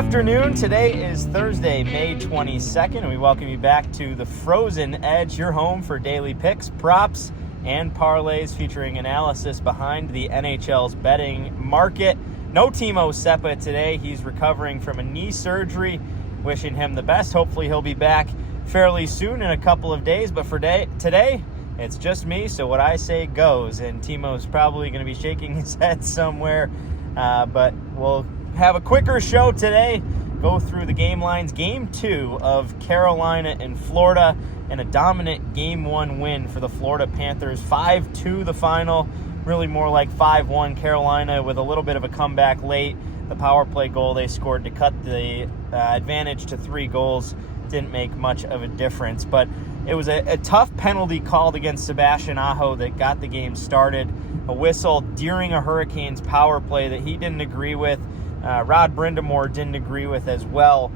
afternoon. Today is Thursday, May 22nd, and we welcome you back to the Frozen Edge, your home for daily picks, props, and parlays featuring analysis behind the NHL's betting market. No Timo Seppa today. He's recovering from a knee surgery. Wishing him the best. Hopefully he'll be back fairly soon in a couple of days. But for today, it's just me, so what I say goes. And Timo's probably going to be shaking his head somewhere. But we'll have a quicker show today. Go through the game lines. Game 2 of Carolina and Florida, and a dominant Game 1 win for the Florida Panthers. 5-2 the final. Really more like 5-1 Carolina with a little bit of a comeback late. The power play goal they scored to cut the advantage to 3 goals didn't make much of a difference. But it was a tough penalty called against Sebastian Aho that got the game started. A whistle during a Hurricanes power play that he didn't agree with. Rod Brindamore didn't agree with as well.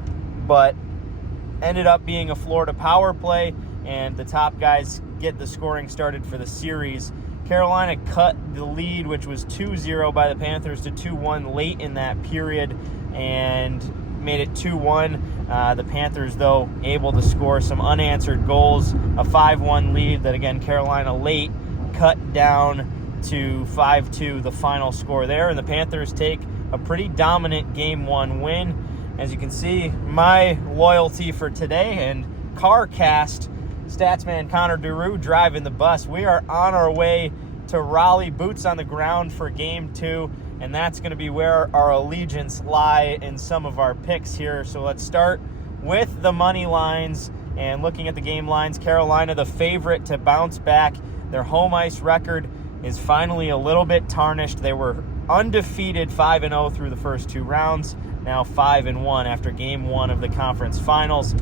But ended up being a Florida power play, and the top guys get the scoring started for the series. Carolina cut the lead, which was 2-0 by the Panthers, to 2-1 late in that period and made it 2-1. The Panthers, though, able to score some unanswered goals. A 5-1 lead that, again, Carolina late cut down to 5-2, the final score there. And the Panthers take a pretty dominant Game 1 win. As you can see, my loyalty for today and CarCast Statsman Connor Duru driving the bus. We are on our way to Raleigh, boots on the ground for Game 2, and that's going to be where our allegiance lie in some of our picks here. So let's start with the money lines, and looking at the game lines, Carolina the favorite to bounce back. Their home ice record is finally a little bit tarnished. They were undefeated 5-0 through the first 2 rounds, now 5-1 after Game 1 of the conference finals.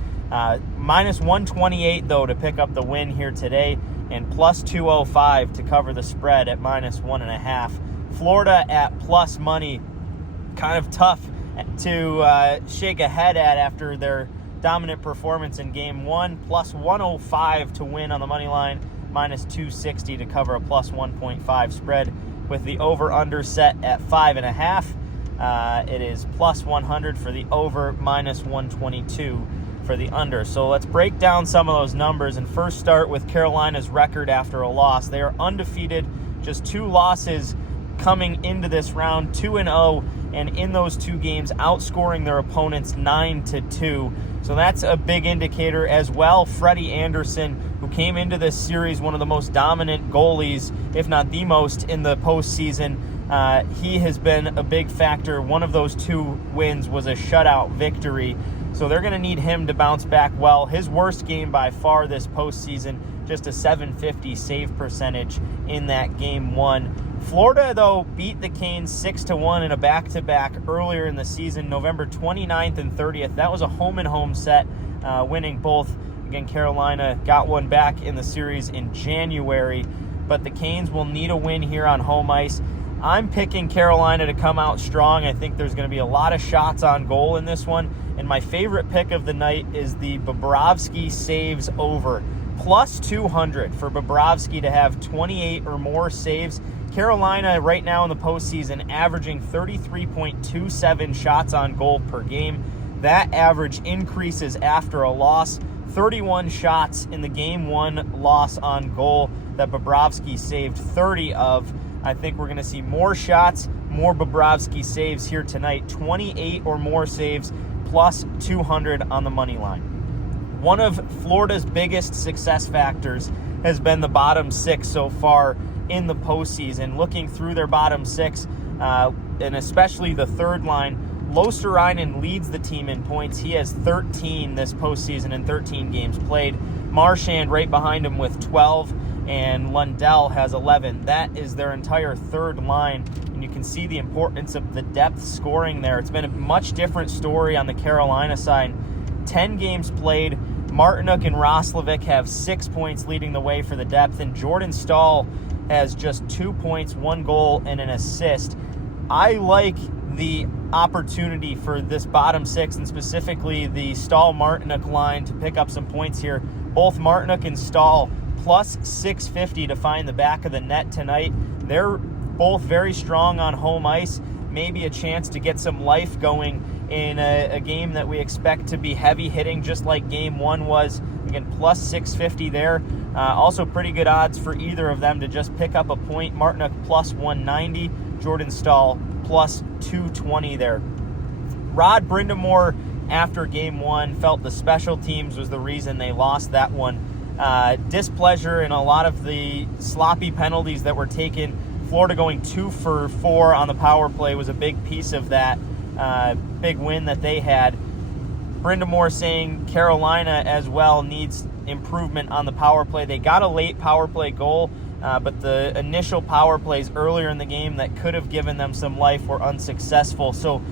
Minus 128, though, to pick up the win here today, and plus 205 to cover the spread at minus 1.5. Florida at plus money, kind of tough to shake a head at after their dominant performance in Game 1. Plus 105 to win on the money line, minus 260 to cover a plus 1.5 spread. With the over-under set at 5.5, it is plus 100 for the over, minus 122 for the under. So let's break down some of those numbers and first start with Carolina's record after a loss. They are undefeated, just 2 losses coming into this round, 2-0, and in those 2 games outscoring their opponents 9-2. So that's a big indicator as well. Freddie Anderson, who came into this series one of the most dominant goalies, if not the most, in the postseason, he has been a big factor. One of those 2 wins was a shutout victory. So they're going to need him to bounce back well. His worst game by far this postseason, just a .750 save percentage in that Game 1. Florida, though, beat the Canes 6-1 in a back-to-back earlier in the season, November 29th and 30th. That was a home-and-home set, winning both. Again, Carolina got one back in the series in January, but the Canes will need a win here on home ice. I'm picking Carolina to come out strong. I think there's going to be a lot of shots on goal in this one. And my favorite pick of the night is the Bobrovsky saves over. Plus 200 for Bobrovsky to have 28 or more saves. Carolina right now in the postseason averaging 33.27 shots on goal per game. That average increases after a loss. 31 shots in the Game 1 loss on goal that Bobrovsky saved 30 of. I think we're going to see more shots, more Bobrovsky saves here tonight. 28 or more saves, plus 200 on the money line. One of Florida's biggest success factors has been the bottom 6 so far in the postseason. Looking through their bottom 6, and especially the third line, Luostarinen leads the team in points. He has 13 this postseason in 13 games played. Marchand right behind him with 12. And Lundell has 11. That is their entire third line, and you can see the importance of the depth scoring there. It's been a much different story on the Carolina side. 10 games played. Martinook and Roslovic have 6 points leading the way for the depth, and Jordan Staal has just 2 points, 1 goal, and an assist. I like the opportunity for this bottom 6, and specifically the Staal-Martinook line, to pick up some points here. Both Martinook and Staal plus 650 to find the back of the net tonight. They're both very strong on home ice. Maybe a chance to get some life going in a game that we expect to be heavy hitting, just like game one was. Again, plus 650 there. Also pretty good odds for either of them to just pick up a point. Martinook plus 190, Jordan Staal plus 220 there. Rod Brind'Amour, after game one, felt the special teams was the reason they lost that one. Displeasure in a lot of the sloppy penalties that were taken. Florida going 2 for 4 on the power play was a big piece of that big win that they had. Brind'Amour saying Carolina as well needs improvement on the power play. They got a late power play goal, but the initial power plays earlier in the game that could have given them some life were unsuccessful. So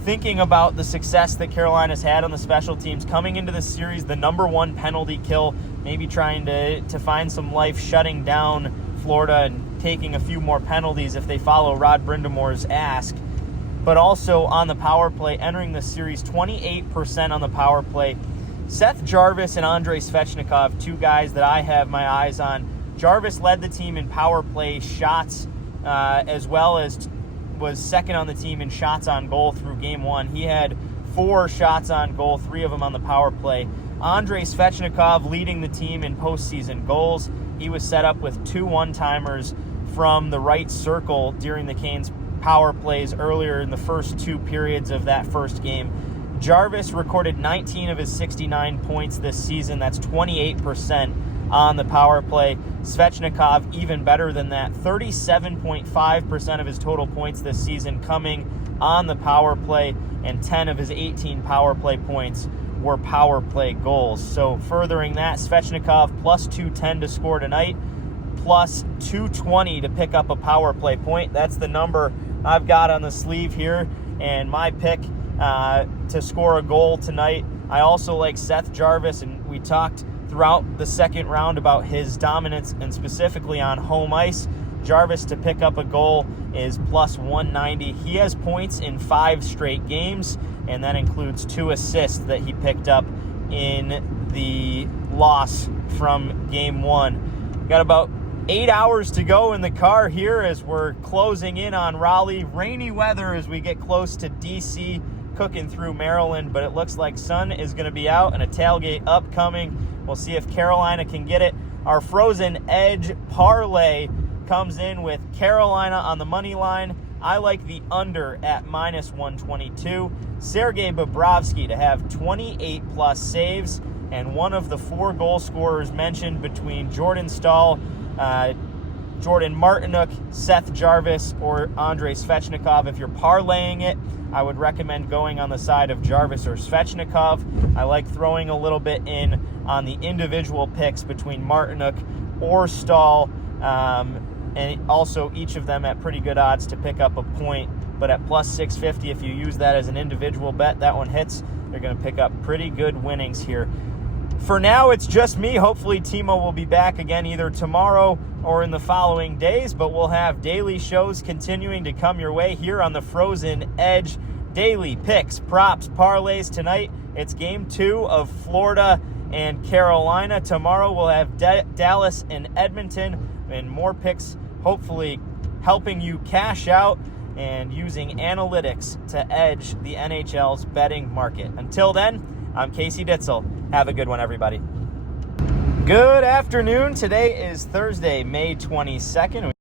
thinking about the success that Carolina's had on the special teams, coming into the series, the number one penalty kill, maybe trying to find some life shutting down Florida and taking a few more penalties if they follow Rod Brind'Amour's ask. But also on the power play, entering the series, 28% on the power play. Seth Jarvis and Andrei Svechnikov, two guys that I have my eyes on. Jarvis led the team in power play shots, as well as was second on the team in shots on goal through game one. He had 4 shots on goal, 3 of them on the power play. Andrei Svechnikov leading the team in postseason goals. He was set up with 2 one-timers from the right circle during the Canes' power plays earlier in the first 2 periods of that first game. Jarvis recorded 19 of his 69 points this season. That's 28% on the power play. Svechnikov even better than that. 37.5% of his total points this season coming on the power play, and 10 of his 18 power play points were power play goals. So furthering that, Svechnikov plus 210 to score tonight, plus 220 to pick up a power play point. That's the number I've got on the sleeve here, and my pick to score a goal tonight. I also like Seth Jarvis, and we talked throughout the second round about his dominance, and specifically on home ice. Jarvis to pick up a goal is plus 190. He has points in 5 straight games, and that includes 2 assists that he picked up in the loss from game one. Got about 8 hours to go in the car here as we're closing in on Raleigh. Rainy weather as we get close to DC, cooking through Maryland, but it looks like sun is going to be out and a tailgate upcoming. We'll see if Carolina can get it. Our Frozen Edge parlay comes in with Carolina on the money line. I like the under at minus 122. Sergei Bobrovsky to have 28 plus saves, and one of the 4 goal scorers mentioned between Jordan Staal, Jordan Martinook, Seth Jarvis, or Andrei Svechnikov. If you're parlaying it, I would recommend going on the side of Jarvis or Svechnikov. I like throwing a little bit in on the individual picks between Martinook or Staal, and also each of them at pretty good odds to pick up a point. But at plus 650, if you use that as an individual bet, that one hits, you're going to pick up pretty good winnings here. For now, it's just me. Hopefully, Timo will be back again either tomorrow or in the following days, but we'll have daily shows continuing to come your way here on the Frozen Edge. Daily picks, props, parlays tonight. It's game 2 of Florida and Carolina. Tomorrow, we'll have Dallas and Edmonton, and more picks, hopefully helping you cash out and using analytics to edge the NHL's betting market. Until then, I'm Casey Ditzel. Have a good one, everybody. Good afternoon. Today is Thursday, May 22nd.